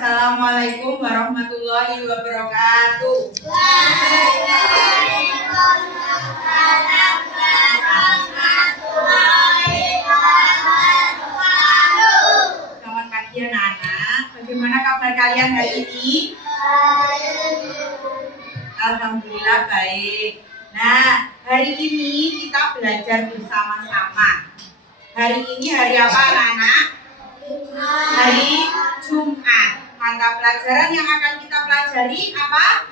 Assalamualaikum warahmatullahi wabarakatuh. Waalaikumsalam warahmatullahi wabarakatuh. Selamat pagi anak-anak. Bagaimana kabar kalian hari ini? Alhamdulillah baik. Nah, hari ini kita belajar bersama-sama. Hari ini hari apa anak-anak? Hari Jumat. Mata pelajaran yang akan kita pelajari apa?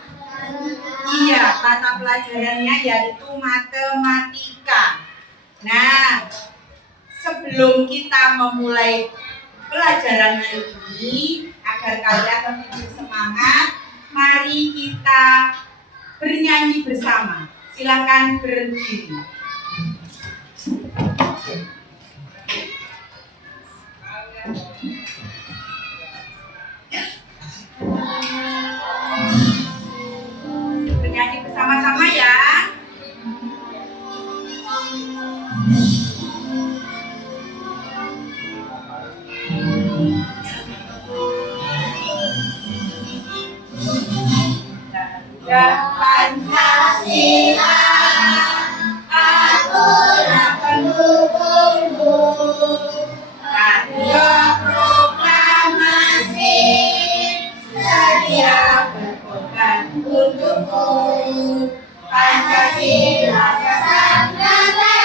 Iya, mata pelajarannya yaitu matematika. Nah, sebelum kita memulai pelajaran hari ini, agar kalian lebih bersemangat, mari kita bernyanyi bersama. Silakan berdiri. Bernyanyi bersama-sama ya. Pancasila, aturan pendukungmu, radio proklamasi, sedia berkorban untukmu. Pancasila dasar negara,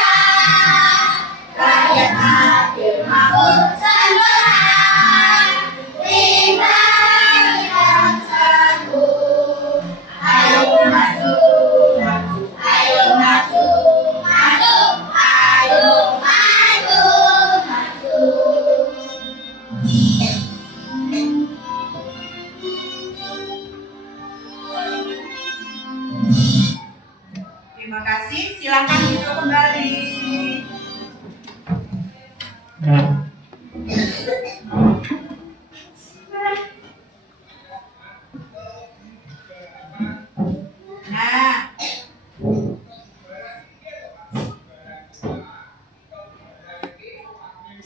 rakyat adil makmur sentosa, tinggal yang sanggup. Ayo maju, maju, ayo maju, maju, ayo maju, maju. Terima kasih, silakan duduk kembali. Nah,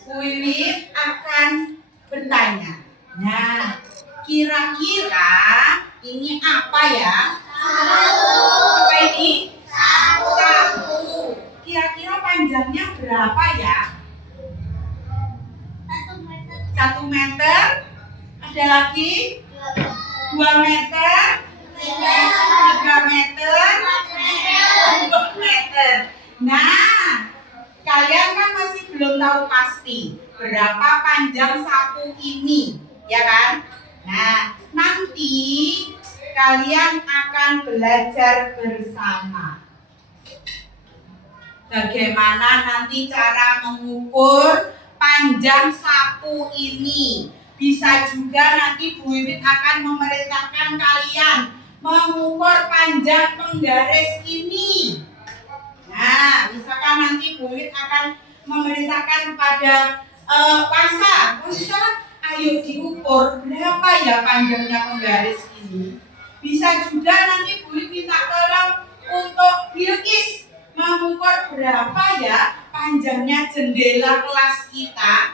Wiwit akan bertanya. Nah, kira-kira ini apa ya? Apa ini? Sapu. Kira-kira panjangnya berapa ya? 1 meter. Ada lagi? 2 meter. 3 meter. 4 meter. Nah, kalian kan masih belum tahu pasti berapa panjang sapu ini, ya kan? Nah, nanti kalian akan belajar bersama bagaimana nanti cara mengukur panjang sapu ini. Bisa juga nanti Bu Wiwit akan memerintahkan kalian mengukur panjang penggaris ini. Nah, misalkan nanti Bu Wiwit akan memerintahkan kepada pasar, misalkan ayo diukur berapa ya panjangnya penggaris ini. Bisa juga nanti Bu Wiwit minta tolong untuk Bilkis mengukur berapa ya panjangnya jendela kelas kita.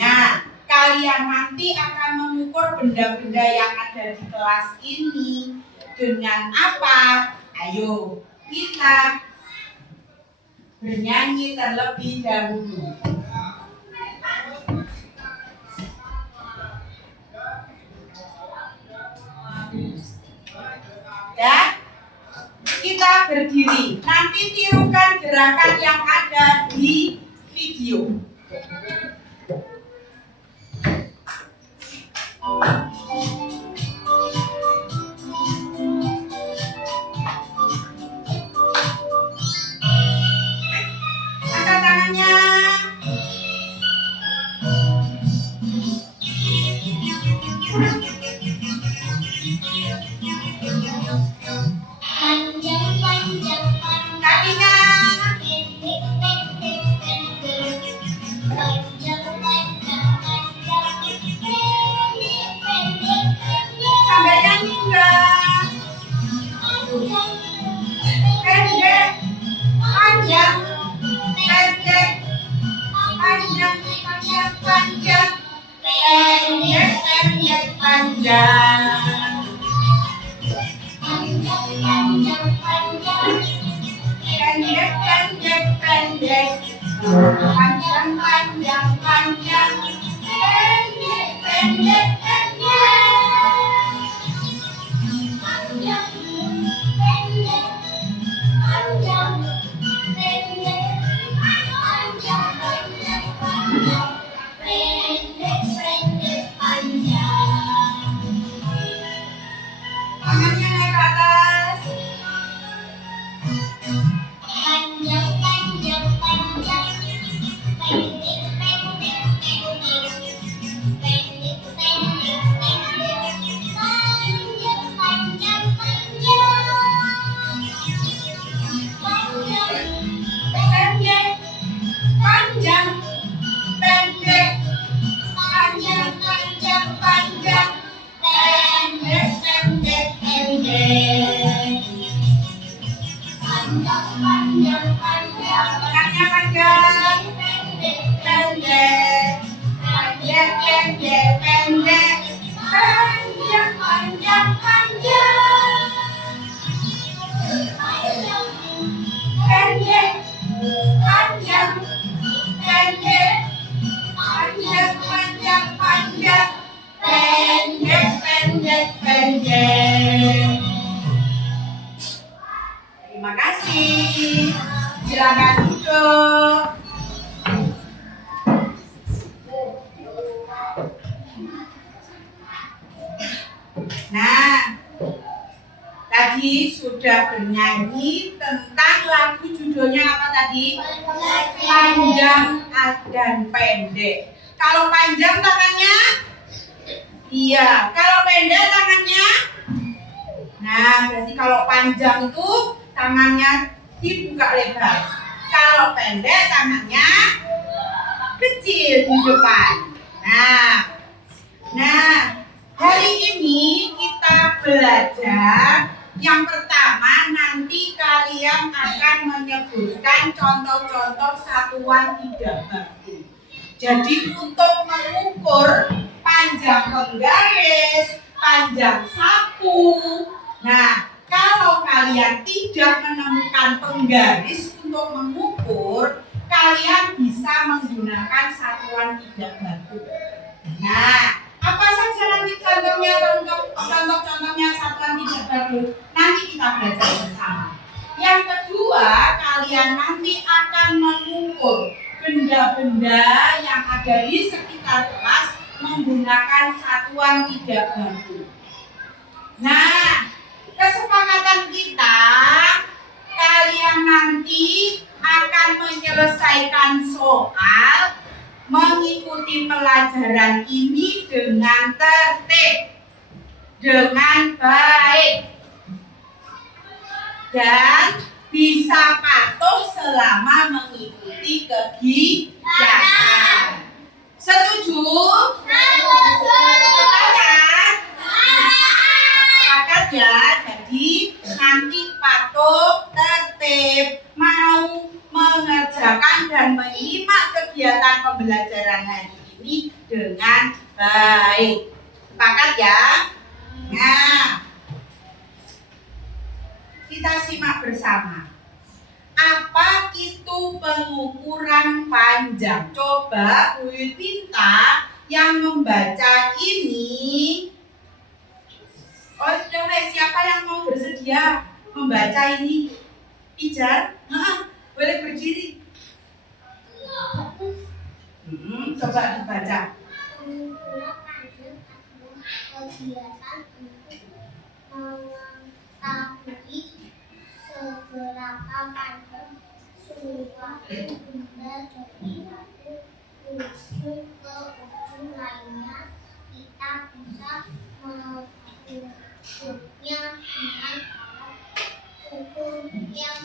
Nah, kalian nanti akan mengukur benda-benda yang ada di kelas ini dengan apa? Ayo kita bernyanyi terlebih dahulu. Ya, kita berdiri. Nanti tirukan gerakan yang ada di video. Angkat tangannya. Panjang, panjang, panjang. Kakinya. Panjang, panjang, panjang, pendek, pendek, pendek. Panjang, pendek, panjang, pendek, panjang, pendek, panjang, pendek, pendek, panjang. Tangannya naik ke atas. Panjang, panjang, panjang, pendek, pendek, pendek, pendek, pendek, pendek, panjang, panjang, panjang, panjang, pendek, panjang, pendek, panjang, panjang, panjang, pendek, pendek, pendek. Panjang, panjang, panjang, tangannya panjang, pendek, pendek, pendek, pendek, pendek, panjang, panjang, panjang, panjang, pendek, panjang, pendek, panjang, panjang, panjang, pendek, pendek, pendek. Terima kasih. Silakan duduk. Nah, tadi sudah bernyanyi tentang lagu judulnya apa tadi? Panjang dan pendek. Kalau panjang tangannya? Iya. Kalau pendek tangannya? Nah, berarti kalau panjang itu tangannya dibuka lebar. Kalau pendek tangannya kecil di depan. Nah, hari ini kita belajar. Yang pertama, nanti kalian akan menyebutkan contoh-contoh satuan tidak baku. Jadi untuk mengukur panjang penggaris, panjang sapu. Nah, kalau kalian tidak menemukan penggaris untuk mengukur, kalian bisa menggunakan satuan tidak baku. Nah, apa saja nanti contohnya contoh-contohnya satuan tidak baku? Nanti kita belajar bersama. Yang kedua, kalian nanti akan mengukur benda-benda yang ada di sekitar kelas menggunakan satuan tidak baku. Nah, kesepakatan kita, kalian nanti akan menyelesaikan soal mengikuti pelajaran ini dengan tertib, dengan baik, dan bisa patuh selama mengikuti kegiatan. Setuju? Sepakat ya. Jadi nanti patuh, tertib, mau mengerjakan dan menyimak kegiatan pembelajaran hari ini dengan baik. Sepakat ya? Nah, kita simak bersama. Apa itu pengukuran panjang? Coba Bu Yud minta yang membaca ini. Oh, sudah, siapa yang mau bersedia membaca ini? Pijar? Boleh berdiri. Coba dibaca. Pengukuran panjang adalah kegiatan untuk mengetahui seberapa panjang suatu benda dari satu ujung ke ujung lainnya. Kita bisa mengukurnya dengan alat ukur yang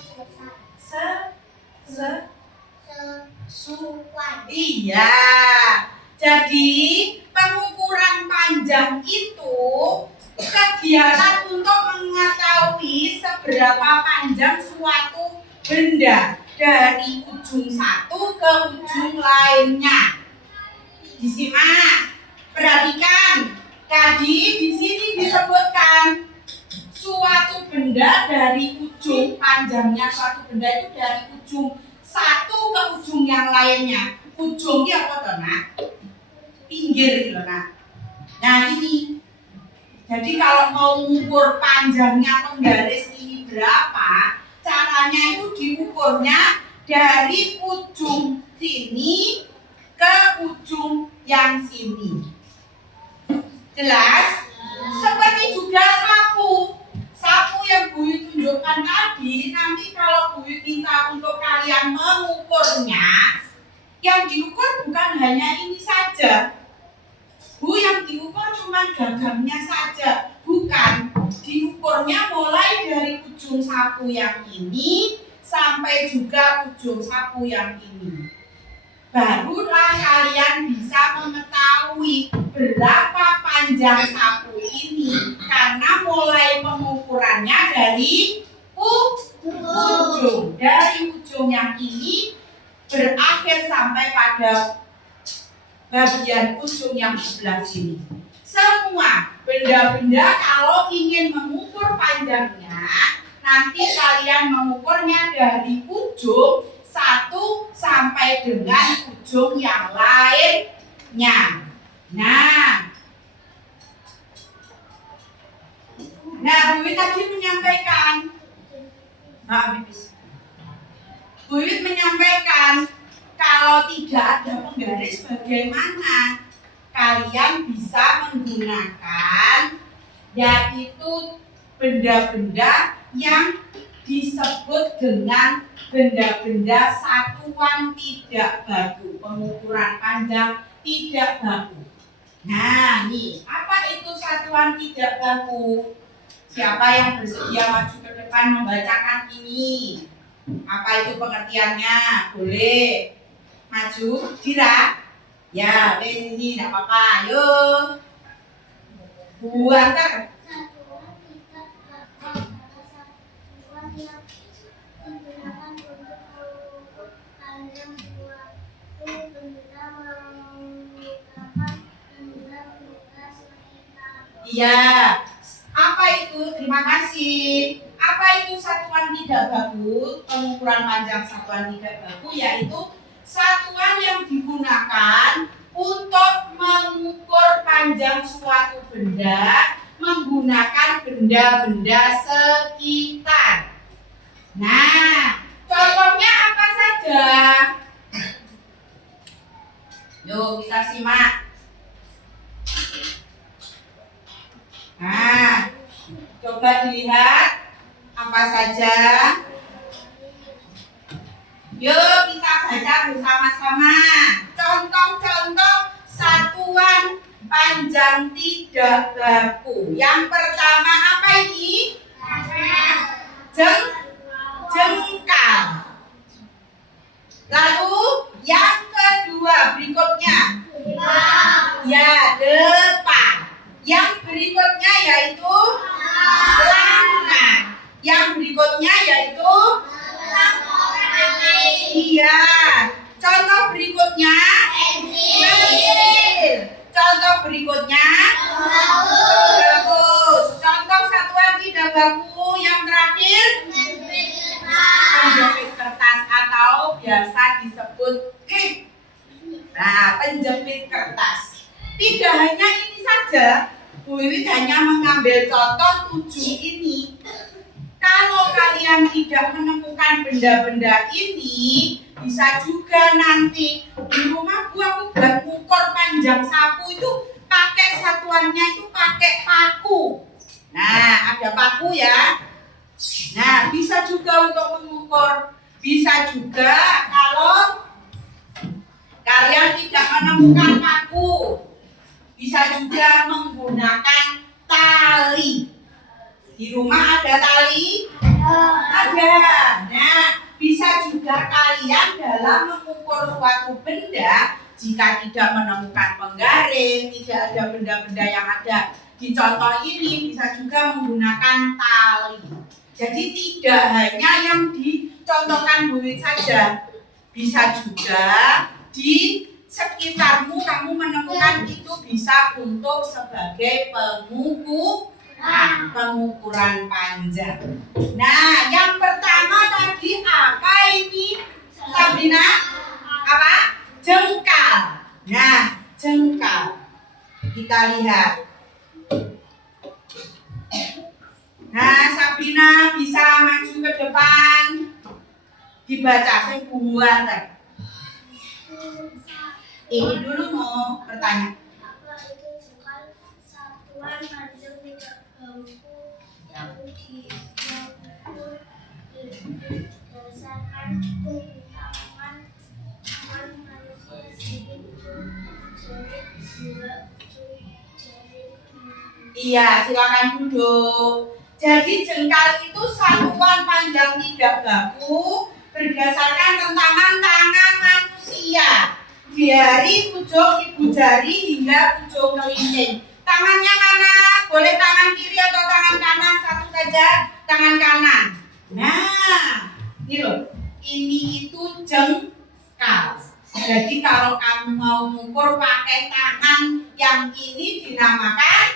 sesuai. Iya. Jadi pengukuran panjang itu kegiatan untuk mengetahui seberapa panjang suatu benda dari ujung satu ke ujung lainnya. Disimak, perhatikan. Tadi di sini disebutkan suatu benda dari ujung, panjangnya suatu benda itu dari ujung satu ke ujung yang lainnya. Ujungnya apa toh nak? Pinggir gitu nak. Nah ini, jadi kalau mau mengukur panjangnya penggaris ini berapa, caranya itu diukurnya dari ujung sini ke ujung yang sini. Jelas? Seperti juga sapu. Sapu yang Buyut tunjukkan tadi, nanti kalau Buyut minta untuk kalian mengukurnya, yang diukur bukan hanya ini saja. Bu, yang diukur cuma gagangnya saja. Bukan. Diukurnya mulai dari ujung sapu yang ini sampai juga ujung sapu yang ini. Barulah kalian bisa mengetahui berapa panjang sapu ini, karena mulai pengukurannya dari ujung. Dari ujung yang ini berakhir sampai pada bagian ujung yang sebelah sini. Semua benda-benda kalau ingin mengukur panjangnya, nanti kalian mengukurnya dari ujung satu sampai dengan ujung yang lainnya. Nah, Buyut tadi menyampaikan, Buyut menyampaikan kalau tidak ada penggaris bagaimana kalian bisa menggunakan yaitu benda-benda yang disebut dengan benda-benda satuan tidak baku, pengukuran panjang tidak baku. Nah, nih, apa itu satuan tidak baku? Siapa yang bersedia maju ke depan membacakan ini? Apa itu pengertiannya? Boleh maju, Dira? Ya, di sini tidak apa-apa. Ayo. Buantar. Satuan tidak baku adalah satuan yang digunakan untuk mengukur panjang suatu benda menggunakan benda-benda sekitar. Iya. Apa itu? Terima kasih. Apa itu satuan tidak baku? Pengukuran panjang satuan tidak baku yaitu satuan yang digunakan untuk mengukur panjang suatu benda menggunakan benda-benda sekitar. Nah, contohnya apa saja? Yuk kita simak. Nah, coba dilihat apa saja. Yuk kita baca bersama-sama. Contoh-contoh satuan panjang tidak baku. Yang pertama apa ini? Jengkal. Lalu yang kedua berikutnya. Ya, depan. Yang berikutnya yaitu langkah. Yang berikutnya yaitu iya. Contoh berikutnya pensil. Contoh berikutnya bagus. Contoh satuan tidak baku yang terakhir penjepit kertas atau biasa disebut klip. Nah, penjepit kertas. Tidak hanya ini saja, Bu Wiwit hanya mengambil contoh 7 ini. Kalau kalian tidak menemukan benda-benda ini, bisa juga nanti di rumah aku buat ukur panjang sapu itu pakai satuannya itu pakai paku. Nah, ada paku ya. Nah, bisa juga untuk mengukur. Bisa juga kalau kalian tidak menemukan paku, bisa juga menggunakan tali. Di rumah ada tali? Ada. Nah, bisa juga kalian dalam mengukur suatu benda, jika tidak menemukan penggaris, tidak ada benda-benda yang ada di contoh ini, bisa juga menggunakan tali. Jadi tidak hanya yang dicontohkan Bu Wiwit saja, bisa juga di sekitarmu kamu menemukan itu bisa untuk sebagai pengukuran panjang. Nah, yang pertama tadi apa ini? Sabrina? Apa? Jengkal. Nah, jengkal. Kita lihat. Nah, Sabrina bisa maju ke depan. Dibaca sebuah tadi. Ini dulu mau bertanya. Apa itu jengkal? Satuan panjang tidak bambu yang diukur berdasarkan pengetahuan manusia seperti jari, jari. Iya, silakan duduk. Jadi jengkal itu satuan panjang tidak baku berdasarkan rentakan tangan manusia dari ujung ibu jari hingga ujung kelingking. Tangannya mana? Boleh tangan kiri atau tangan kanan? Satu saja, tangan kanan. Nah, ini loh. Ini itu jengkal. Jadi kalau kamu mau mengukur pakai tangan yang ini dinamakan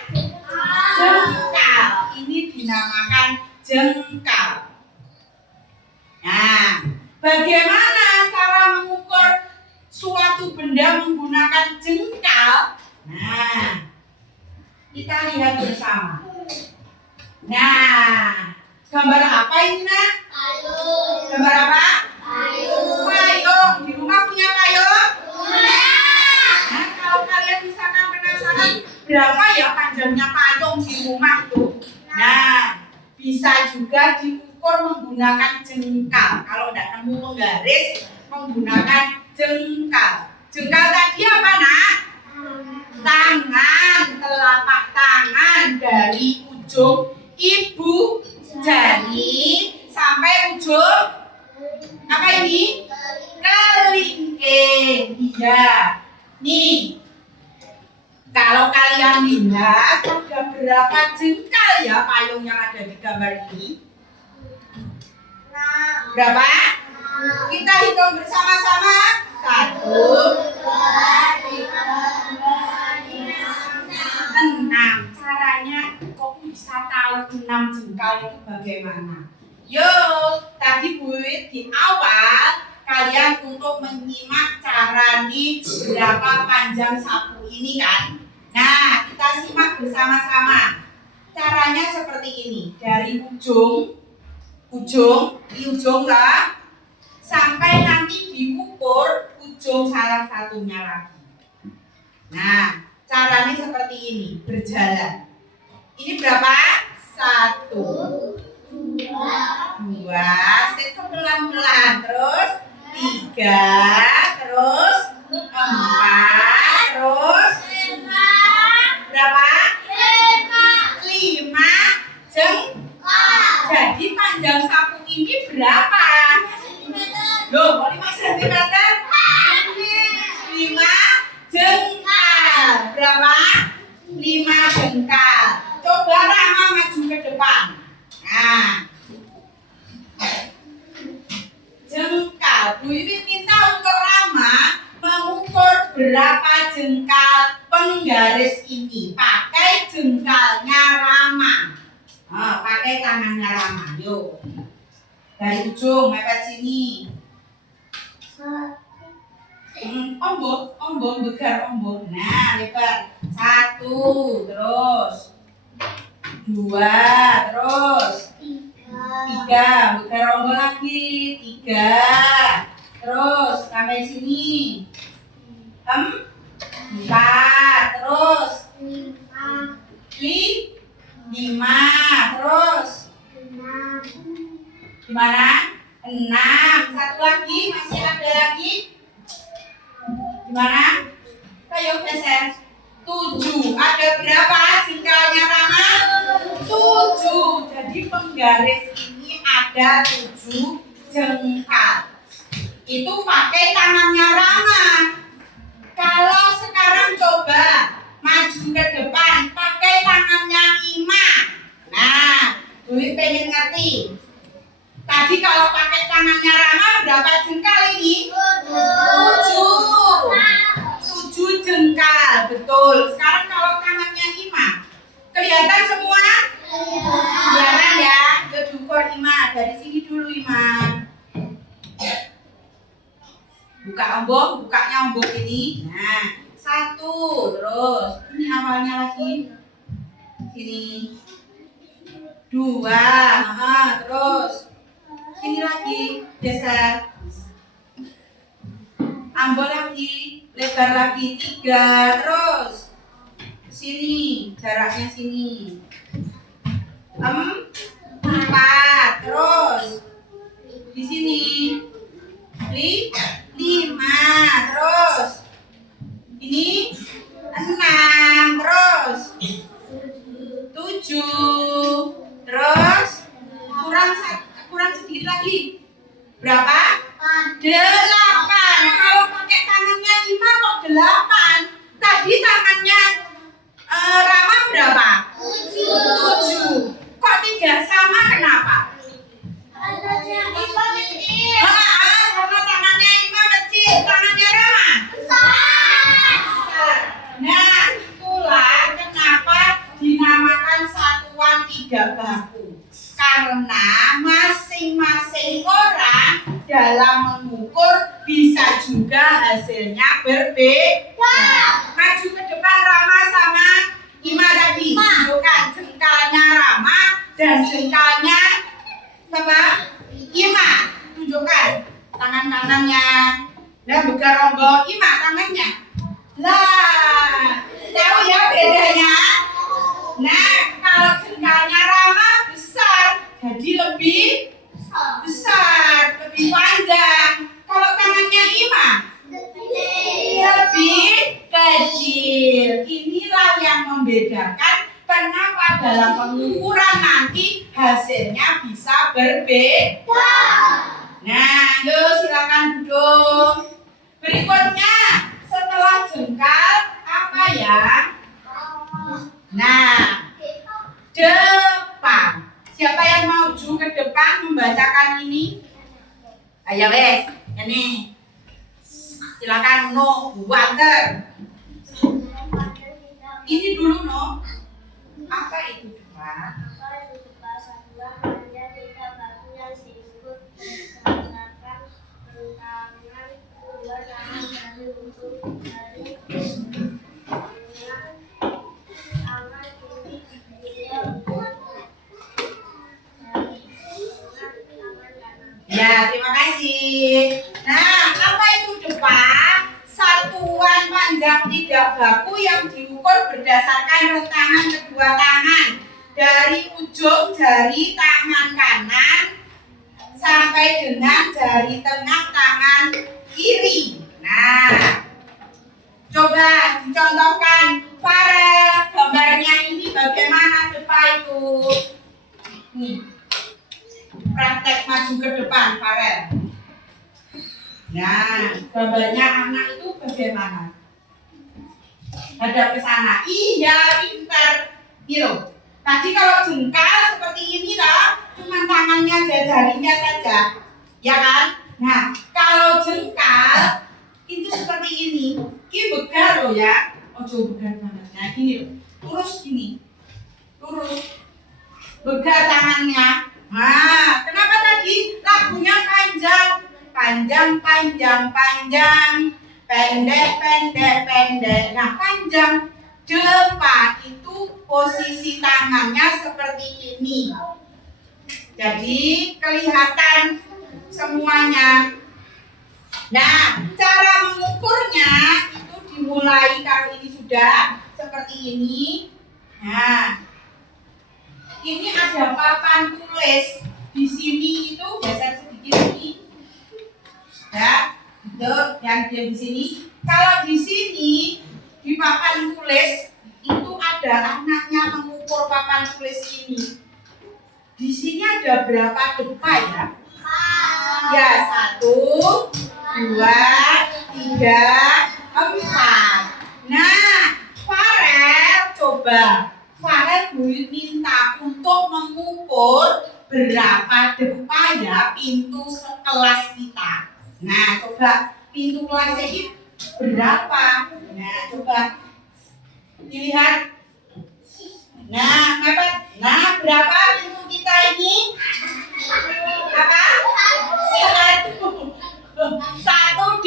jengkal. Ini dinamakan jengkal. Nah, bagaimana cara mengukur suatu benda menggunakan jengkal? Nah, kita lihat bersama. Nah, gambar apa ini, Nak? Payung. Gambar apa? Payung. Payung. Di rumah punya payung? Nah, kalau kalian misalkan penasaran berapa ya panjangnya payung di rumah itu? Nah, bisa juga diukur menggunakan jengkal. Kalau tidak nemu penggaris, menggunakan jengkal. Jengkal tadi apa, Nak? Tangan, telapak tangan dari ujung ibu jari sampai ujung apa ini? Kelingking. Iya. Nih, kalau kalian lihat ada berapa jengkal ya payung yang ada di gambar ini? Berapa? Kita hitung bersama-sama. 1, 6. Caranya kok bisa tahu 6 jengkal itu bagaimana? Yuk, tadi Bu Wiwit di awal kalian untuk menyimak cara nih berapa panjang sapu ini kan? Nah, kita simak bersama-sama. Caranya seperti ini. Dari di ujung lah, sampai nanti diukur ujung salah satunya lagi. Nah, caranya seperti ini, berjalan. Ini berapa? 1, 2, itu pelan-pelan, terus 3, terus 4, terus berapa? 5 jengkal. Jadi panjang sapu ini berapa? Loh, kok 5 cm? 5 jengkal. Berapa? 5 jengkal. Coba Rama maju ke depan. Nah, jengkal. Bu Wiwit minta untuk Rama mengukur berapa jengkal penggaris ini. Pakai jengkalnya Rama. Oh, pakai tangannya Rama. Yuk. Dari ujung mepet sini. Ombong, begar ombong. Nah, lebar. 1, terus 2, terus 3, begar ombong lagi. 3, terus sampai sini. 4, terus 5, terus gimana? 6, satu lagi, masih ada lagi. Gimana? Ayo geser. 7, ada berapa jengkalnya Rama? 7. Jadi penggaris ini ada 7 jengkal. Itu pakai tangannya Rama. Kalau sekarang coba maju ke depan pakai tangannya Ima. Nah, Dwi pengen ngerti. Tadi kalau pakai tangannya Rama berapa jengkal ini? 7 jengkal, betul. Sekarang kalau tangannya Ima, kelihatan semua? Kelihatan ya. Diukur Ima, dari sini dulu Ima. Buka ombong, bukanya ombong ini. Nah, 1, terus ini awalnya lagi. Sini. 2, terus sini lagi, geser. Ambon lagi, lebar lagi. 3, terus sini, jaraknya sini. 4, terus di sini. 5, terus ini 6, terus 7, terus kurang sedikit lagi. Berapa? 8. Kalau pakai tangannya 5 kok 8? Tadi tangannya Rama berapa? 7. Kok tidak sama, kenapa? Tangannya Ipa kecil. Karena tangannya Ima kecil, tangannya Rama besar. Nah, itulah kenapa dinamakan satuan tidak baku. Karena masing-masing orang dalam mengukur bisa juga hasilnya berbeda. Maju ke depan Rama sama Ima tadi. Tunjukkan jengkalnya Rama dan jengkalnya siapa? Ima. Tunjukkan tangan kanannya. Nah, buka rombong Ima tangannya. Lah, tahu ya bedanya? Nah, kalau jengkalnya Rama besar, jadi lebih besar, lebih panjang. Kalau tangannya Ima lebih kecil. Inilah yang membedakan kenapa dalam pengukuran nanti hasilnya bisa berbeda. Nah, yuk silakan duduk. Berikutnya setelah jengkal apa ya? Nah, depan. Siapa yang maju ke depan membacakan ini? Ayo wes, ini. Silakan No, Water. Ini dulu No. Apa itu depan? Ya, terima kasih. Nah, apa itu depan? Satuan panjang tidak baku yang diukur berdasarkan rentangan kedua tangan dari ujung jari tangan kanan sampai dengan jari tengah tangan kiri. Nah, coba dicontohkan Farel, gambarnya ini bagaimana depan itu? Nih, praktek maju ke depan Farel. Nah, gambarnya anak itu bagaimana? Hadap ke sana. Iya, pintar. Gitu. Tadi kalau jengkal seperti ini toh, cuma tangannya jarinya saja. Ya kan? Nah, kalau jengkal itu seperti ini. Ini begar loh ya. Ojo begar banget. Nah, gini loh. Lurus gini. Lurus. Begar tangannya. Nah, kenapa tadi lagunya panjang? Panjang, panjang, panjang, pendek, pendek, pendek. Nah, panjang depan itu posisi tangannya seperti ini. Jadi kelihatan semuanya. Nah, cara mengukurnya itu dimulai kalau ini sudah seperti ini. Nah, ini ada papan tulis. Di sini itu geser sedikit ini. Ya, itu yang di sini. Kalau di sini di papan tulis itu ada anaknya mengukur papan tulis ini. Di sini ada berapa depa ya? Ya, 1, 2, 3, 4. Nah, Farel coba. Farel boleh minta untuk mengukur berapa depa ya pintu sekelas kita. Nah, coba pintu kelas ini berapa? Nah, coba dilihat. Nah, mepet. Nah, berapa pintu kita ini? Apa? 1. 1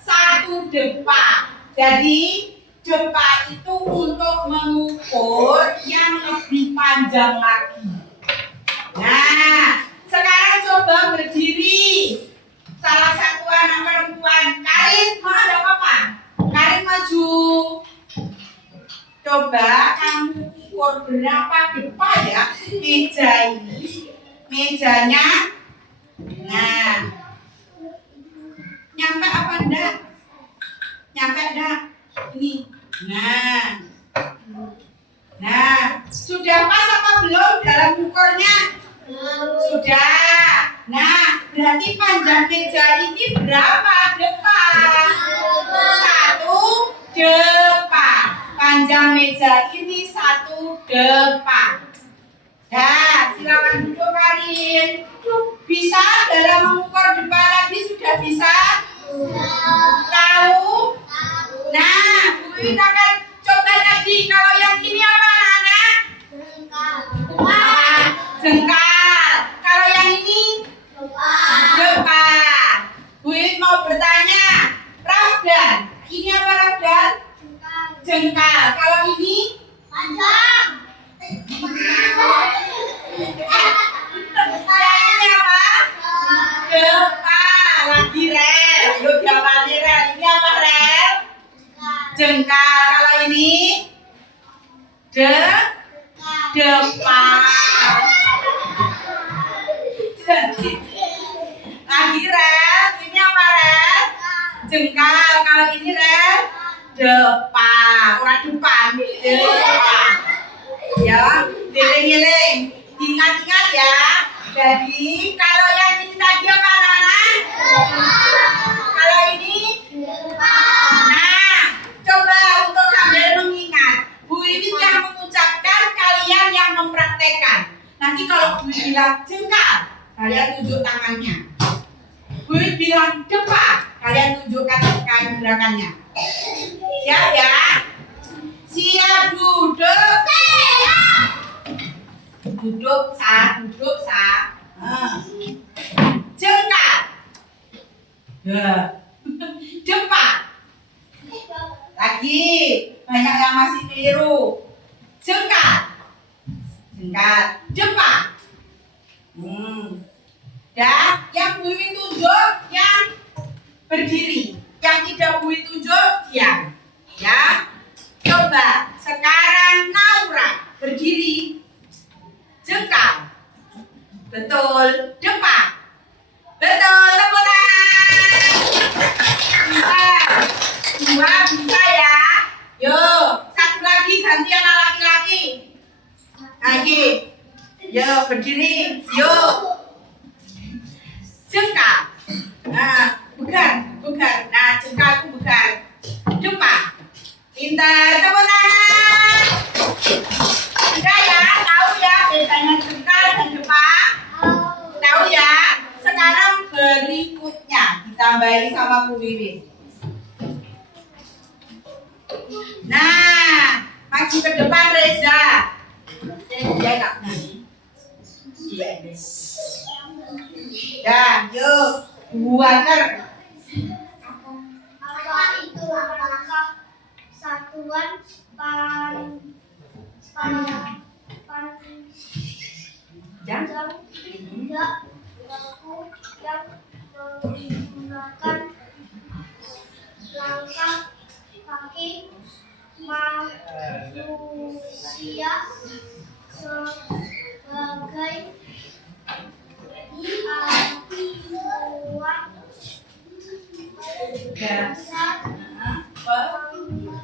satu depa. Jadi depa itu untuk mengukur yang lebih panjang lagi. Nah, sekarang coba berdiri. Salah satu anak perempuan, Karin, mau ada apa? Karin maju. Coba kamu ukur berapa depa ya meja ini. Mejanya. Nah, nyampe apa enggak? Nyampe enggak? Ini. Nah, sudah pas apa belum dalam ukurnya? Sudah. Nah, berarti panjang meja ini berapa depa? 1 depa. Panjang meja ini 1 depa. Nah, silakan duduk Karin. Bisa dalam mengukur depa lagi sudah bisa? Tahu? Nah, Bu Wiwit akan coba lagi. Kalau yang ini apa anak-anak? Jengkal. Kalau yang ini? Depa. Bu Wiwit mau bertanya. Rafdan. Ini apa Rafdan? Jengkal. Kalau ini? Panjang. Yang ini apa? Depa. Lagi rel. Yuk diawali rel. Ini apa rel? Jengkal. Kalau ini? Depa. Lagi rel. Ini apa rel? Jengkal. Kalau ini rel? Depa. Orang depan. Depa. Ya, giling-giling. Ingat-ingat ya. Jadi kalau yang ini tadi apa anak-anak? Kalau ini? Nah, coba untuk sambil mengingat. Bu Wiwit yang mengucapkan, kalian yang mempraktekkan. Nanti kalau Bu Wiwit bilang jengkal, kalian tunjuk tangannya. Bu Wiwit bilang depa, kalian tunjukkan gerakannya. Siap ya? Siap duduk. Duduk sa. Jengkal. Depa. Lagi banyak yang masih keliru. Jengkal. Depa. Dan yang Bu Wiwit tunjuk yang berdiri. Yang tidak Bu Wiwit tunjuk diam. Ya. Coba sekarang Naura berdiri. Jengkal. Betul. Depa. Betul. Tepuk tangan. Dua bisa ya. Yuk, satu lagi gantian laki-laki. Lagi. Yuk, berdiri. Yuk. Jengkal. Nah, bukan. Nah, jengkalku bukan. Depa. Pintar. Tepuk tangan. Sudah ya, tahu ya bedanya jengkal dan depa? Tahu ya? Sekarang berikutnya ditambahi sama Bu Wiwit. Nah, maju ke depan Reza. Dia nggak berani. Ya, yuk, buater. Apa itu langkah satuan panjang tidak baku yang menggunakan langkah kaki manusia sebagai acuan dasar pengukuran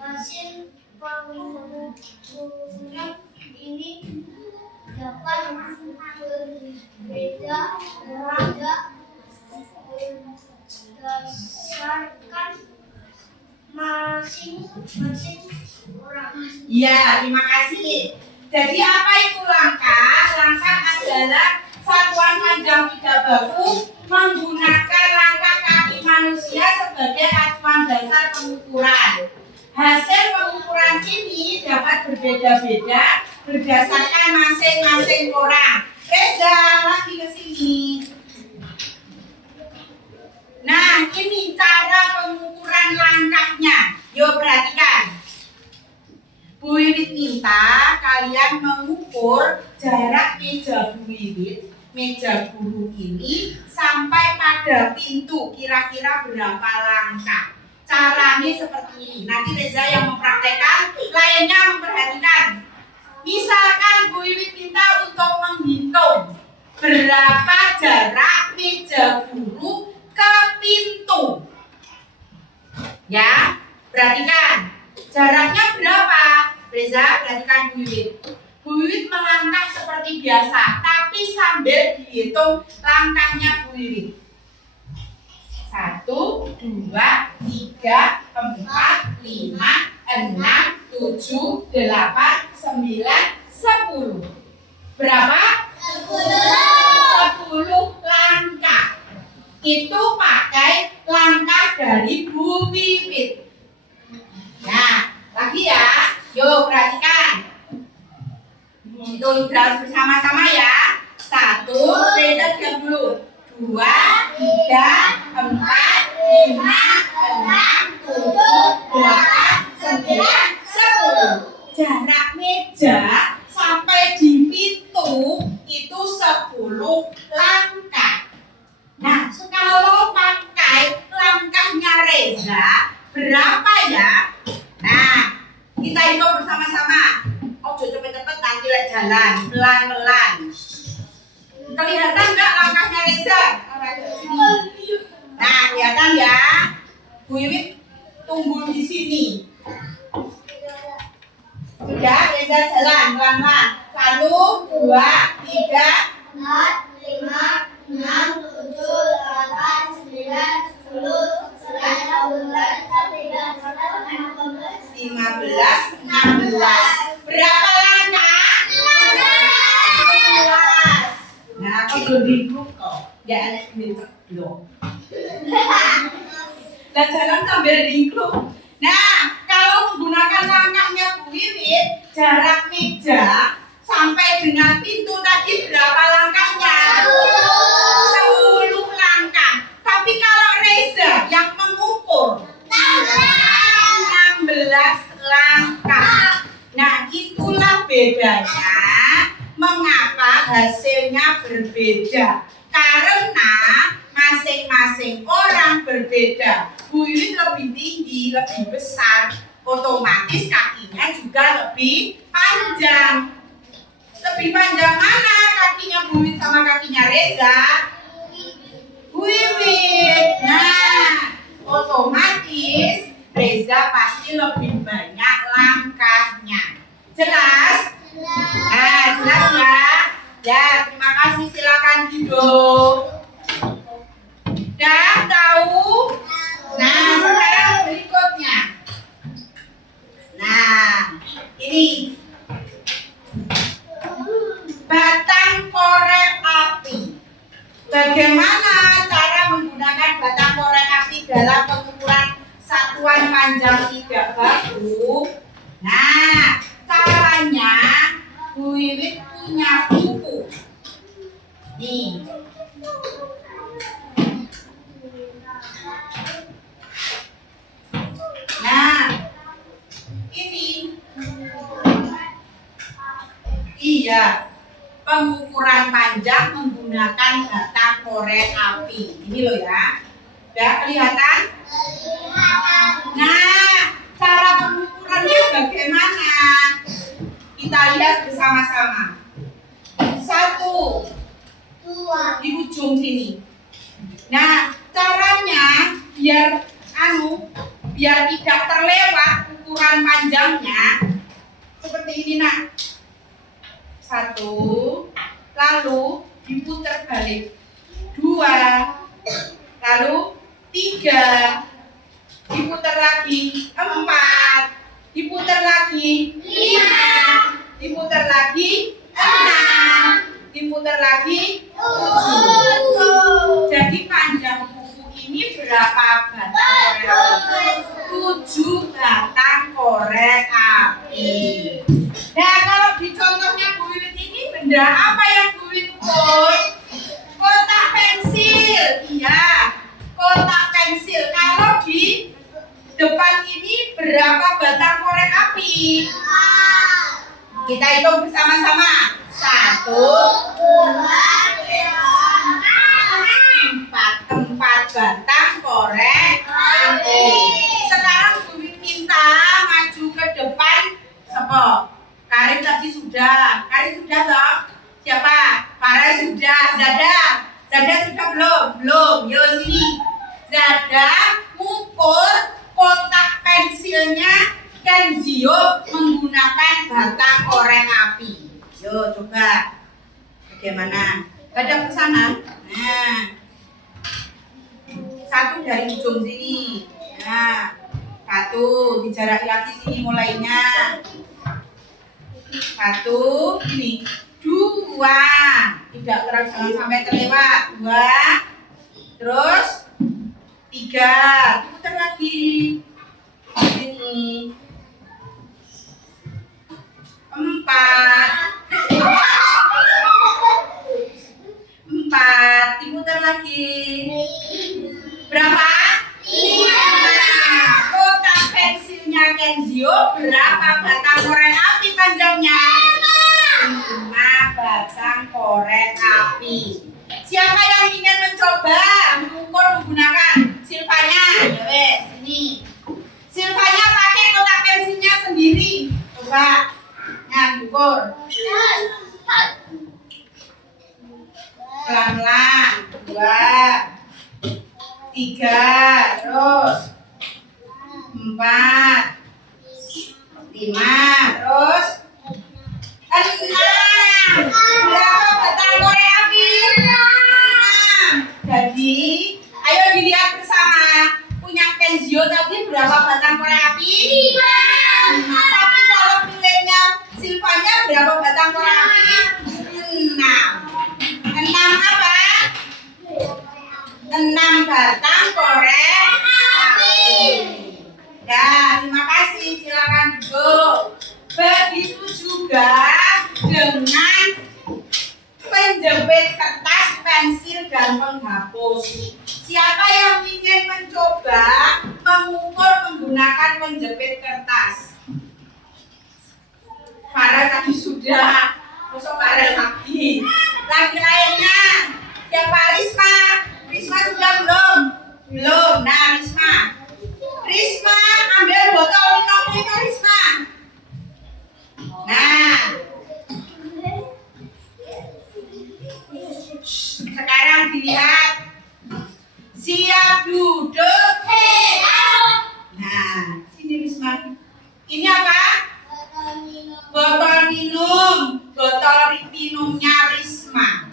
hasil pengukuran ini dapat berbeda berdasarkan masing-masing orang. Ya, terima kasih. Jadi apa itu langkah? Langkah adalah satuan panjang tidak baku menggunakan langkah kaki manusia sebagai acuan dasar pengukuran. Hasil pengukuran ini dapat berbeda-beda berdasarkan masing-masing orang. Reza, lagi ke sini. Nah, ini cara pengukuran langkahnya. Yuk perhatikan. Bu Wiwit minta kalian mengukur jarak meja Bu Wiwit, meja guru ini sampai pada pintu. Kira-kira berapa langkah? Caranya seperti ini. Nanti Reza yang mempraktekkan, lainnya memperhatikan. Misalkan Bu Wiwit minta untuk menghitung berapa jarak meja guru ke pintu. Ya, perhatikan. Jaraknya berapa? Reza, perhatikan Bu Wiwit. Bu Wiwit melangkah seperti biasa, tapi sambil dihitung langkahnya Bu Wiwit. 1, 2, 3, 4, 5, 6, 7, 8, 9, 10. Berapa? 10 langkah. Itu pakai langkah dari Bu Wiwit. Nah, lagi ya. Yuk perhatikan. Hitung bersama-sama ya. 1, Reza diam dulu. 2, 3, 4, 5, 6, 7, 8, 9, 10. Jarak meja sampai di pintu itu 10 langkah. Nah, kalau pakai langkahnya Reza berapa ya? Nah, kita hitung bersama-sama. Oh, cepet-cepet nanti lek jalan, pelan-pelan. Kelihatan nggak langkahnya Reza? Nah, kelihatan ya. Bu Wiwit tunggu di sini. Sudah, Reza jalan pelan-pelan. 1, 2, 3, 4, 5, 6, 7, 8, 9, 10, 11, 12, 13, 14, 15, 16. Berapa langkah? 16. Nah, aku belum dingkluk kok. Ya, ada dingkluk loh. Dan jalan sambil dingkluk. Nah, kalau menggunakan langkahnya Bu Wiwit, jarak meja sampai dengan pintu tadi berapa langkahnya? 10 langkah. Tapi kalau Reza yang mengukur 16 langkah. Nah, itulah bedanya mengapa hasilnya berbeda. Karena masing-masing orang berbeda. Bu Wiwit lebih tinggi, lebih besar, otomatis kakinya juga lebih panjang. Lebih panjang mana kakinya Bu Wiwit sama kakinya Reza? Bu Wiwit. Nah, otomatis Reza pasti lebih banyak langkahnya. Jelas? Nah, jelas ya? Ya, terima kasih. Silakan duduk. Udah tahu? Nah, sekarang berikutnya. Nah, ini batang korek api. Bagaimana cara menggunakan batang korek api dalam pengukuran satuan panjang 3 bahu? Nah, caranya Bu Wiwit punya buku. Nih. Nah, ini. Iya. Pengukuran panjang menggunakan batang korek api. Ini loh ya. Udah kelihatan? Nah, cara pengukurannya bagaimana? Kita lihat bersama-sama. 1, di ujung sini. Nah, caranya biar tidak terlewat ukuran panjangnya seperti ini, nak. 1, lalu diputar balik. 2, lalu 3, diputar lagi. 4, diputar lagi. 5, diputar lagi. 6, diputar lagi. 7. Jadi panjang buku ini berapa batang korek api? 7 batang korek api. Nah, kalau di contohnya Bu Wiwit ini benda apa yang Bu Wiwit berapa batang korek api? Kita hitung bersama-sama. 1, 4 batang korek api. Sekarang Bu Wit minta maju ke depan. Siapa? Karin tadi sudah. Karin sudah toh? Siapa? Farah sudah. Zada sudah belum? Belum. Yo sini. Zada mengukur kotak pensilnya Kenzio menggunakan batang korek api. Yo coba. Bagaimana? Ada ke sana. Nah. 1 dari ujung sini. Nah. 1 dijaraki lagi sini mulainya. 1 ini. 2 tidak terus jangan sampai terlewat. 2 terus 3 putar lagi sini. 4 diputar lagi. Berapa? 5. Kotak pensilnya Kenzio berapa batang korek api panjangnya? 5 batang korek api. Siapa yang ingin mencoba mengukur menggunakan Silvanya? Ya wes, sini. Silvanya pakai kotak pensilnya sendiri. Coba. Nah, ukur. Pelan-pelan. 2 3 terus 4 5 terus 6. Berapa batang korek api? 6. Jadi ayo dilihat bersama. Punya Kenzio tadi berapa batang korek api? 5. Tapi kalau miliknya Silvanya berapa batang korek api? 6. 6 apa? 6 batang korek api. Ya, terima kasih. Silakan duduk. Begitu juga dengan penjepit kertas, pensil, dan penghapus. Siapa yang ingin mencoba mengukur menggunakan penjepit kertas? Farah tadi sudah. Masuk Farah lagi. Lagi lainnya. Siapa? Risma. Risma sudah belum? Belum. Nah, Risma. Risma, ambil botol minum itu, Risma. Nah. Sekarang dilihat. Siap duduk. Nah, sini Risma. Ini apa? Botol minum. Botol minumnya Risma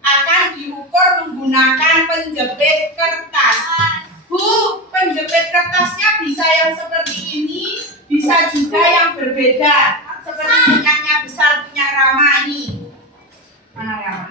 akan diukur menggunakan penjepit kertas. Bu, penjepit kertasnya bisa yang seperti ini, bisa juga yang berbeda. Seperti punyanya besar, punya Rama ini. Mana Rama?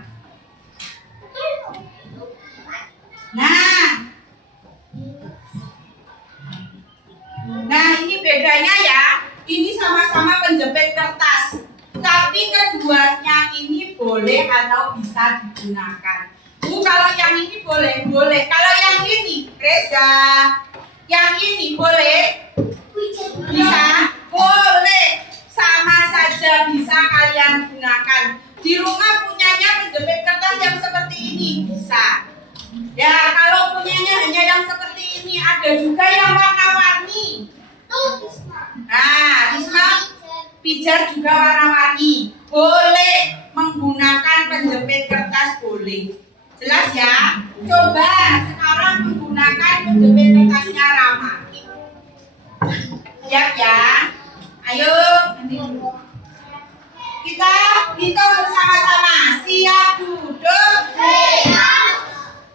Nah ini bedanya ya. Ini sama-sama penjepit kertas. Tapi keduanya ini boleh atau bisa digunakan. Bu, kalau yang ini boleh. Kalau yang ini, Reza, yang ini boleh? Bisa? Boleh. Sama saja bisa kalian gunakan. Di rumah punyanya penjepit kertas yang seperti ini, bisa. Ya, kalau punyanya hanya yang seperti ini, ada juga yang warna-warni. Nah, Risma, pijar juga warna-warni. Boleh menggunakan penjepit kertas, boleh. Jelas ya? Coba sekarang menggunakan penjepit kertasnya Rama. Siap ya? Ayo, kita hitung bersama-sama. Siap duduk.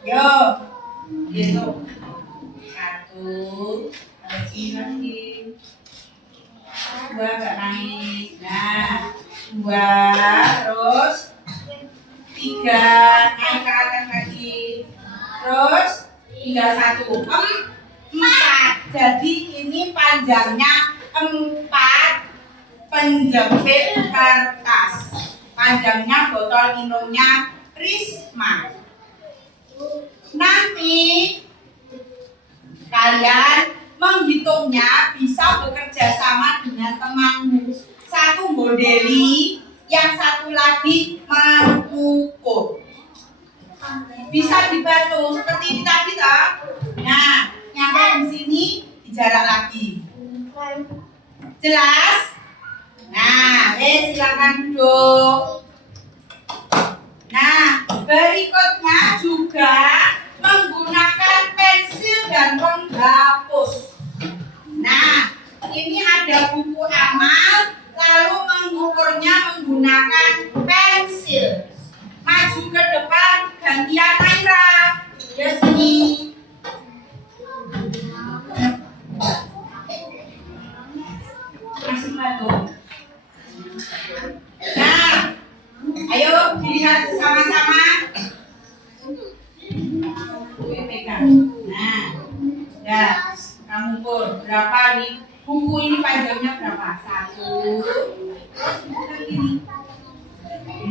Yo, hitung. 1, lagi. 2 gak naik. Nah, 2 terus 3 naik ke atas lagi. Terus tinggal 1. 4. Jadi ini panjangnya 4 penjepit kertas. Panjangnya botol minumnya Risma. Nanti kalian menghitungnya bisa bisa bekerja sama dengan temanmu. Satu modeli, yang satu lagi mengukur. Bisa dibantu seperti ini tadi toh. Nah, nyampe di sini dijarak lagi. Jelas? Nah, silakan duduk. Nah, berikutnya juga menggunakan pensil dan penghapus. Nah, ini ada buku amal, lalu mengukurnya menggunakan pensil. Maju ke depan, gantian Naira. Ya sini. Masih batuk. Nah, ayo dilihat sama-sama. Pegang. Nah, ya, kamu ukur berapa nih? Buku ini panjangnya berapa? 1. Terus buku ini.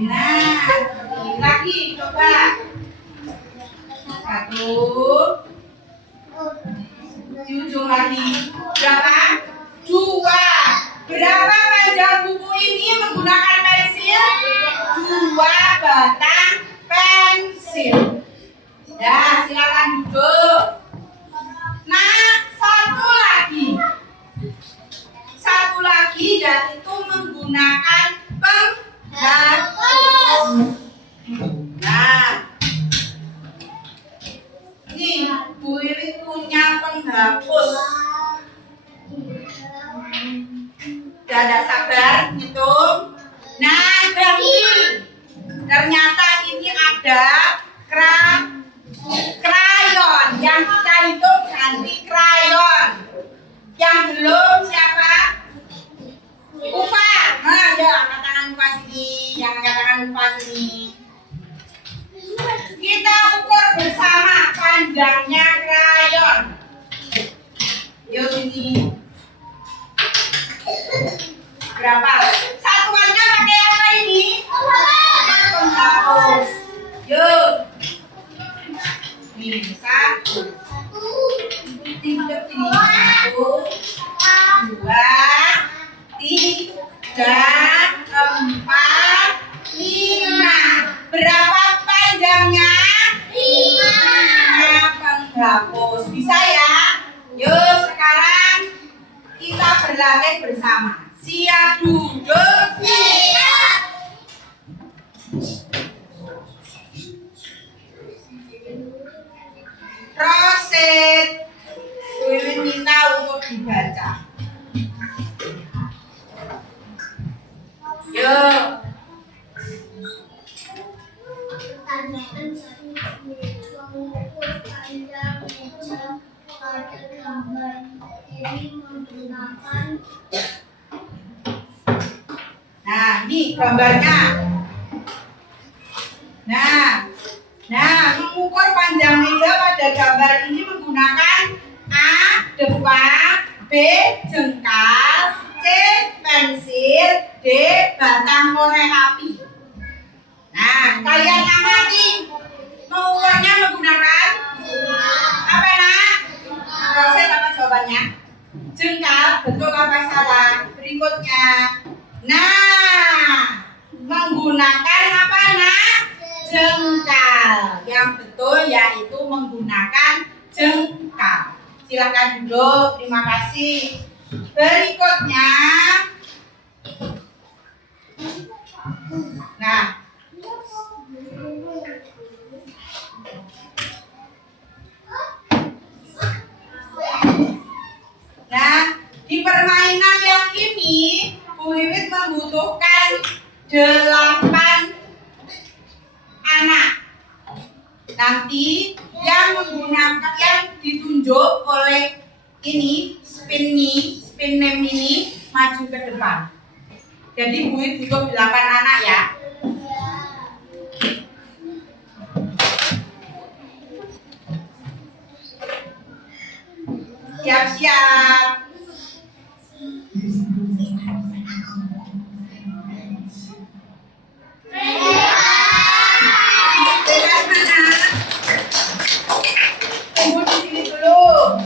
Nah, seperti ini lagi, coba. 1. Di ujung lagi. Berapa? 2. Berapa panjang buku ini menggunakan pensil? 2 batang pensil. Ya, silakan duduk. Nah, satu lagi yaitu menggunakan penghapus. Nah, ini Bu Wiwit punya penghapus. Tidak sabar hitung. Nah, ganti. Ternyata ini ada krayon. Yang kita hitung ganti krayon. Yang belum siapa? Ufa. Nah, ya, angkat tangan Ufa sini. Yang angkat tangan Ufa sini. Kita ukur bersama panjangnya krayon. Yuk sini. Berapa? Satuannya pakai apa ini? Penghapus. Yuk. Ini 1. Tinggal sini. 1, 2, 3, 4, 5. Berapa panjangnya? 5 penghapus. Bisa ya? Yuk sekarang kita berlatih bersama. Siap duduk. Siap. Proset. Wiwit minta untuk dibaca. Yuk. Pada gambar ini menggunakan. Nah, ini gambarnya. Nah, mengukur panjang meja pada gambar ini menggunakan A depan, B jengkal, C pensil, D batang korek api. Nah, kalian amati. Mengukurnya menggunakan apa nak? Proses apa jawabannya? Jengkal, betul apa salah? Berikutnya. Nah, menggunakan apa nak? Jengkal. Yang betul yaitu menggunakan jengkal. Silakan duduk. Terima kasih. Berikutnya. Nah, di permainan yang ini Bu Wiwit membutuhkan 8 anak. Nanti yang menggunakan yang ditunjuk oleh ini spin name ini maju ke depan. Jadi Bu Wiwit butuh 8 anak ya. Siap-siap. Tunggu di sini dulu.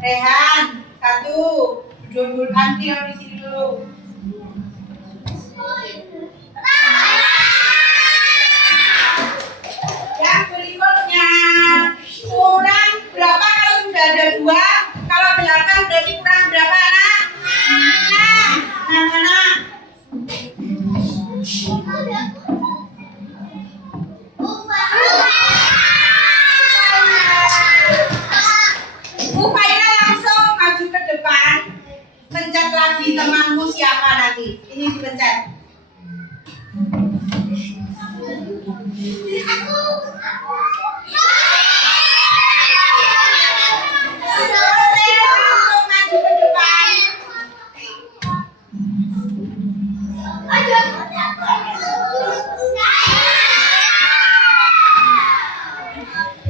Rehan, 1. Duduk nanti di sini dulu. Yang berikutnya, kurang berapa kalau sudah ada 2? Kalau 8 berarti kurang berapa, anak? Anak-anak. Bu Faira langsung maju ke depan. Pencet lagi temanmu siapa nanti. Ini dipencet. Langsung maju ke depan.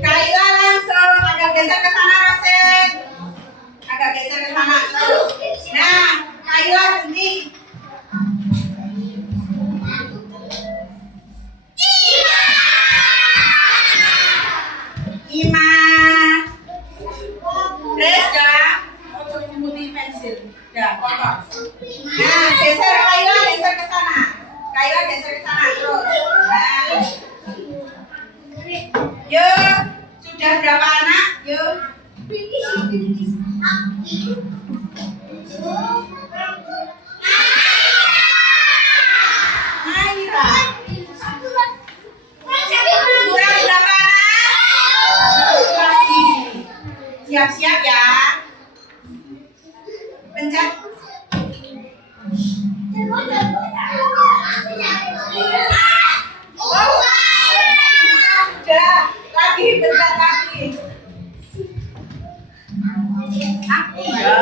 Kaila langsung agak geser ke sana, Rosen. Agak geser ke sana. Nah, Kaila berhenti. Ima. Reza. Oh, putih pensil. Ya, kotor. Nah, geser Kaila, geser ke sana. Kaila geser ke sana terus. Nah. Yuk, sudah berapa anak? Yuk. Naira. Kurang berapa anak? Lagi. Siap-siap ya. Pencet. Sudah. Lagi, pencet lagi. Aku ya.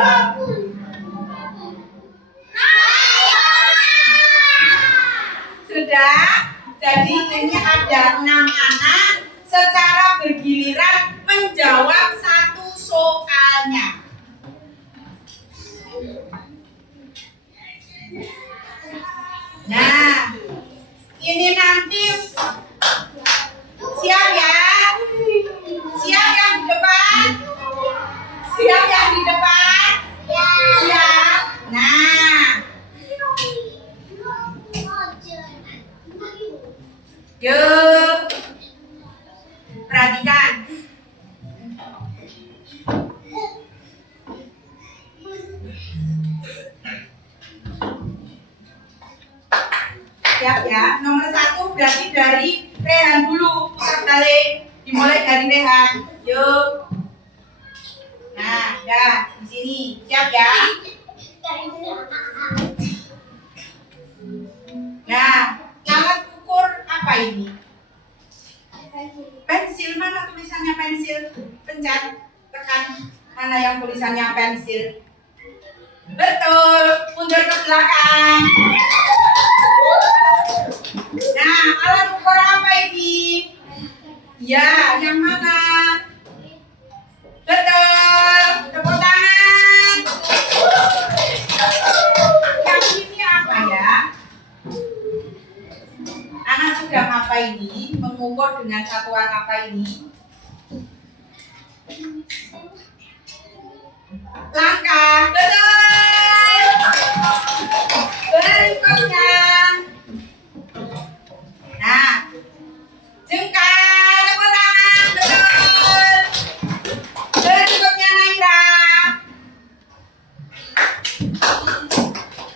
Sudah. Jadi ini ada 6 anak secara bergiliran menjawab 1 soalnya. Nah, ini nanti siap ya? Siap yang di depan? Siap yang di depan? Siap. Nah, yuk. Perhatikan. Siap ya. Nomor 1 berarti dari Rehan dulu. Putar balik. Dimulai dari Rehan. Yuk. Nah, dah di sini. Siap ya. Nah, alat ukur apa ini? Pensil, mana tulisannya pensil? Pencet, tekan. Mana yang tulisannya pensil? Betul, mundur ke belakang. Nah, alat ukur apa ini? Ya, yang mana? Betul, tepuk tangan. Yang ini apa ya? Anak sudah apa ini? Mengukur dengan satuan apa ini? Langkah, betul. Berikutnya. Nah, jengkal, tepuk tangan, betul. Berikutnya Naira.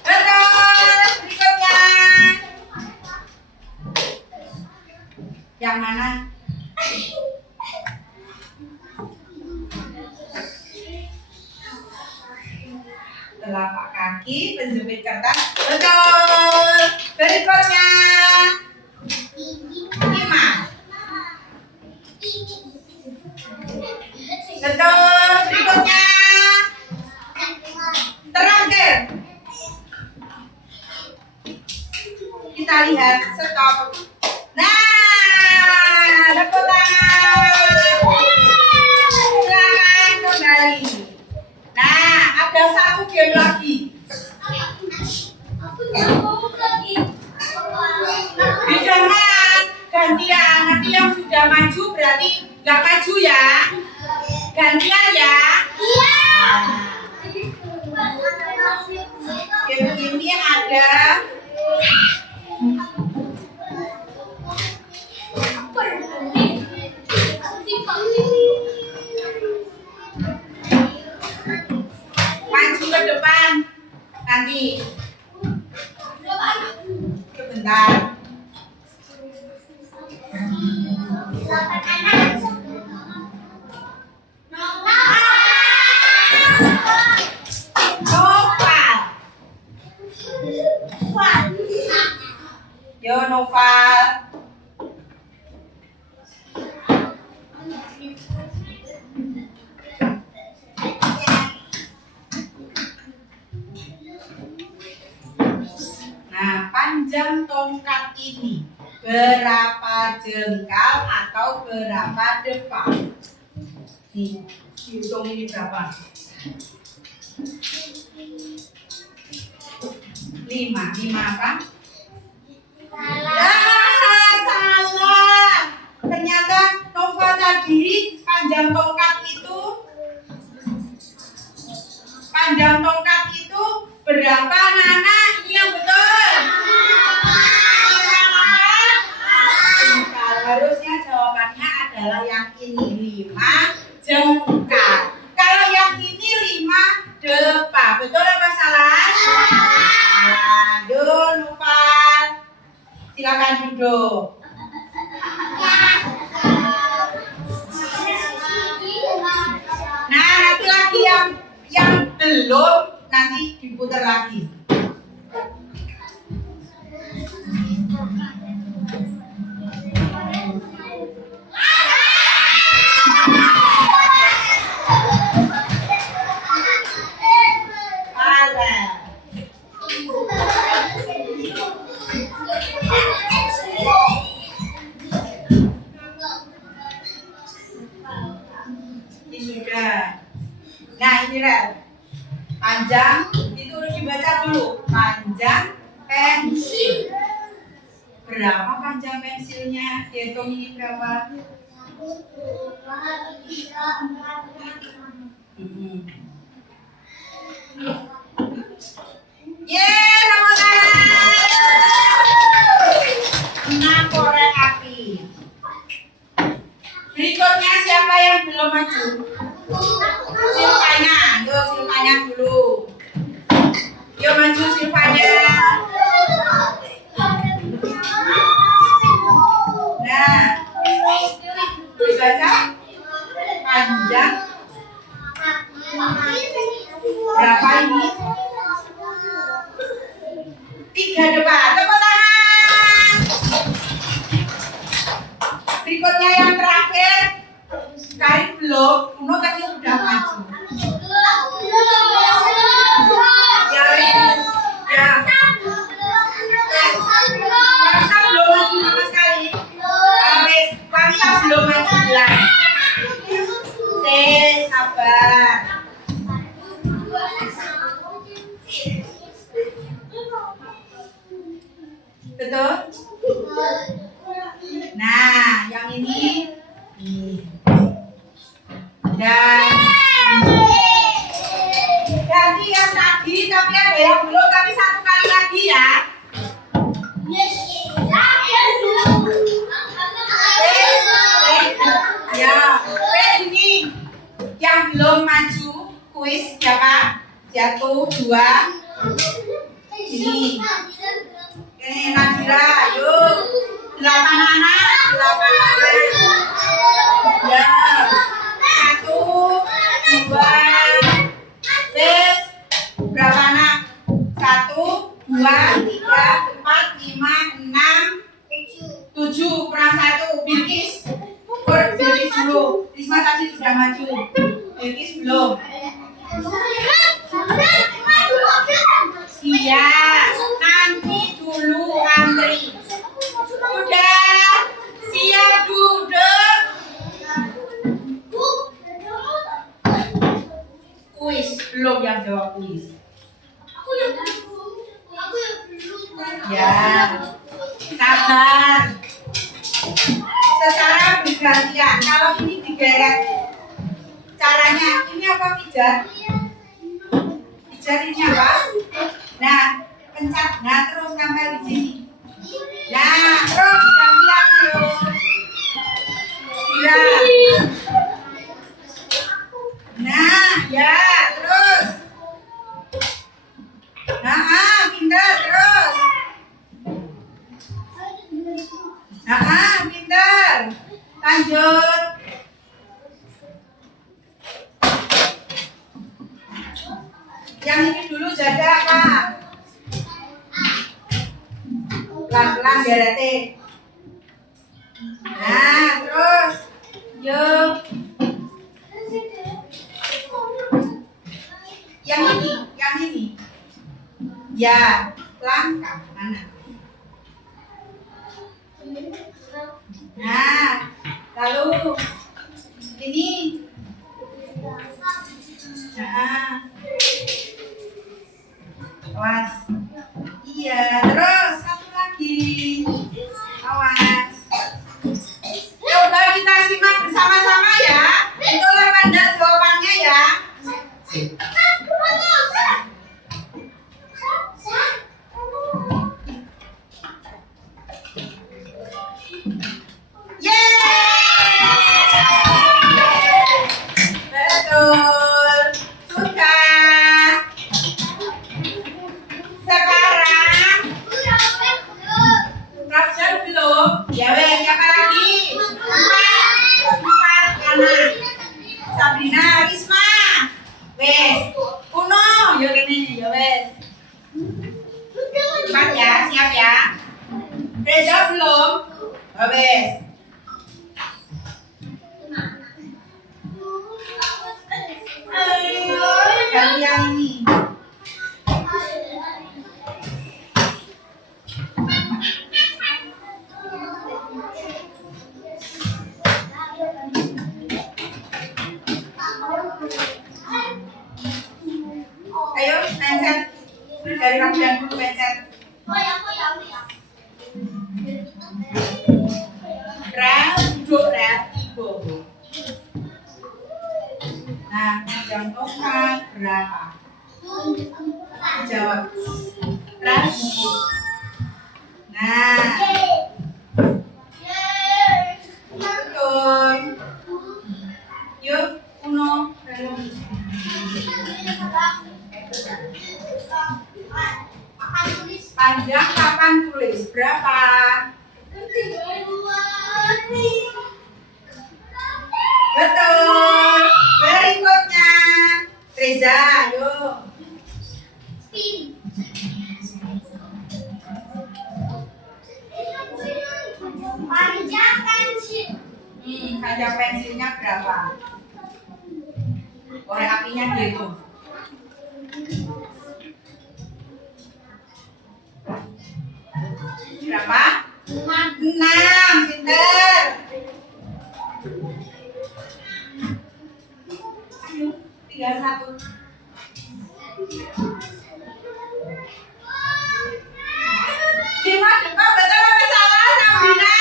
Betul. Berikutnya. Yang mana? Telapak kaki, penjepit kertas. Betul. Berikutnya. 5. Betul. Berikutnya. Terakhir. Kita lihat stop. Nah, tepuk tangan. Silakan kembali. Nah, ada 1 game lagi. Jangan gantian. Nanti yang sudah maju berarti nggak maju ya. Gantian ya. Iya. lagi. Sebentar. 8 anak. Noval. Yo Noval. Nah, panjang tongkat ini berapa jengkal atau berapa depan? Nih, hitung ini berapa? 5 apa? Ah, salah. Ternyata Nova tadi panjang tongkat itu berapa Nana? Yang betul. Jengkal. Harusnya jawabannya adalah yang ini 5 jengkal. Kalau yang ini 5 depa. Betul apa salah? Salah. Yuk Noval. Silakan duduk. Nah, nanti lagi yang belum nanti diputar lagi. Ini sudah. Nah, ini Rel. Panjang itu harus dibaca dulu. Panjang pensil. Berapa panjang pensilnya? Dihitung ini berapa? 1, 2, 3, 4, 5. Yeay, tepuk tangan. 6 korek api. Berikutnya siapa yang belum maju? Silvanya. Yuk Silvanya dulu. Yuk maju Silvanya. Nah, dibaca panjang berapa ini? 3 depan. Tepuk tangan. Berikutnya yang terakhir. Sekali belum. Uno tadi sudah maju. Ya. Bangsa belum maju sama sekali. Bangsa belum maju belas. Sabar. Betul? Nah, yang ini. Dan ganti yang tadi, tapi ada yang belum, tapi 1 kali lagi ya. Ya, ini yang belum maju kuis siapa? 1, 2. Ini. Oke, Nadira, yuk. 8 anak. Ya. 1, 2. Tes. Berapa anak? 1, 2, 3, 4, 5, 6, 7. Kurang 1. Bilkis. Bilkis dulu. Risma tadi sudah maju. Bilkis belum. Iya, nanti dulu antri. Sudah siap duduk. Kuis belum yang jawab kuis. Ya, sabar. Secara bergantian. Kalau ini digeret, caranya ini apa pijar? Pijar ini apa? Nah, pencet. Nah, terus sampai di sini. Nah, terus gantian terus. Ya. Nah, ya, terus. Nah, Yang ini dulu jaga Kak. Pelan-pelan biar hati. Nah, terus. Yuk. Yang ini. Ya, langkah mana? Nah, lalu ini. Nah, awas. Iya, terus satu lagi. Awas. Coba kita simak bersama-sama ya. Untuk lapan dan jawabannya ya. Betul. Sudah. Sekarang Rafsan belum. Ya wes, siapa lagi? Empat anak. Sabrina, Risma. Wes. Uno, yo gini, yo wes. Empat ya, siap ya. Reza belum. Ya wes. Kalian ini. Ayo, pencet. Dari Rafsan dulu pencet. Rel, duduk rel, ibu. Nah, jam tongkat berapa? Jawab. Rel. Nah, betul. Yuk, Uno. Panjang papan tulis berapa? Betul. Berikutnya Reza, yuk. Panjang pensilnya berapa? Korek apinya dihitung. Berapa? 6, pinter. Ayo, 31. Gimana Pak? Betul apa salah, Sabrina?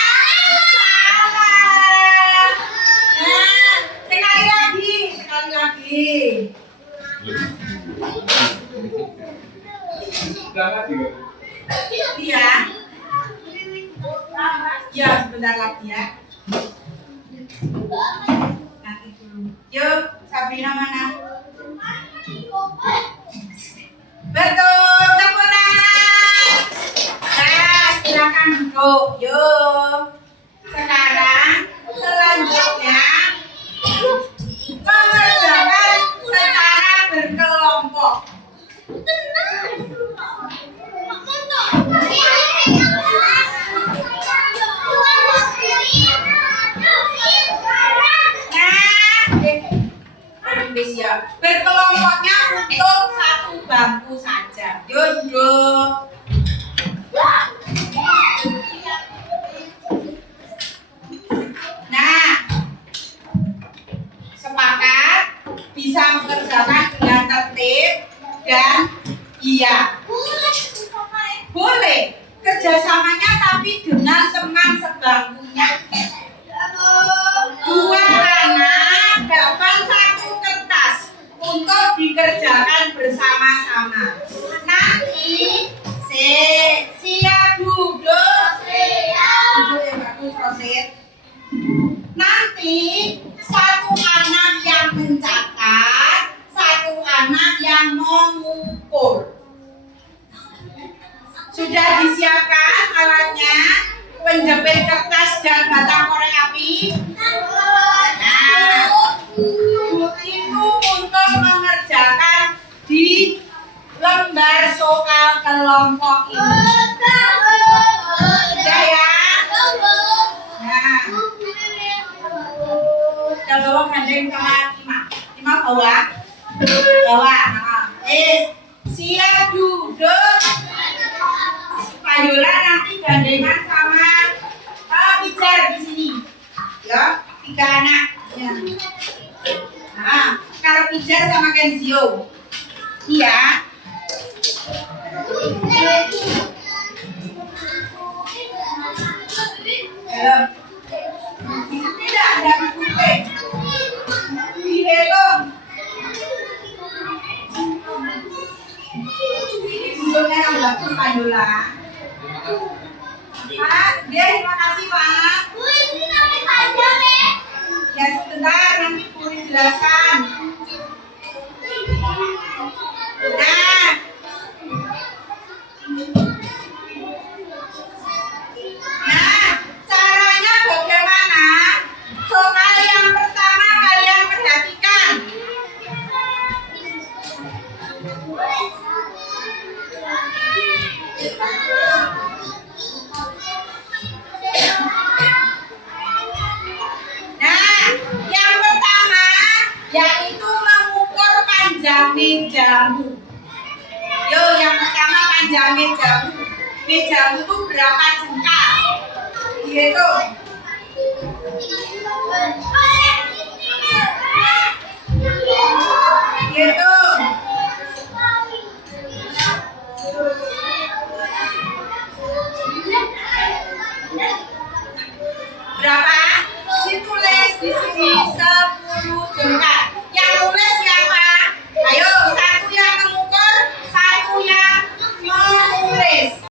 Salah. Nah, sekali lagi. Iya. Ya, sebentar lagi ya. Nanti dulu. Yuk, Sabrina mana? Betul, tepuk tangan. Nah, silakan duduk. Yuk. Sekarang selanjutnya mengerjakan secara berkelompok. Ya. Berkelompoknya untuk satu bangku saja. Yuk duduk. Nah, sepakat bisa mengerjakan dengan tertib dan iya. Boleh kerjasamanya tapi dengan teman sebangkunya. Dua anak dapat satu kertas untuk dikerjakan bersama-sama. Nanti siap duduk. Duduk yang bagus, Rosit. Nanti satu anak yang mencatat, satu anak yang mengukur. Sudah disiapkan alatnya, penjepit kertas dan batang korek api. Nah, itu untuk mengerjakan di kelompok ini. Udah ya. Nah, kita bawa gandeng sama Ima. Ima bawa. Bawa. Nah, siap duduk. Kayola nanti gandengan sama Pijar di sini. Ya, 3 anak. Ya. Nah, kalau Pijar sama Kenzio. Iya. Tidak ada putih. Dihitung. Duduknya yang bagus, Kayola. Pak, terima kasih Pak. Ya sebentar, nanti boleh jelaskan. Nah, caranya bagaimana? Soal yang pertama kalian perhatikan. Nah, yang pertama yaitu mengukur panjang mejamu. Yo, yang pertama panjang mejamu. Mejamu itu berapa jengkal? Gitu.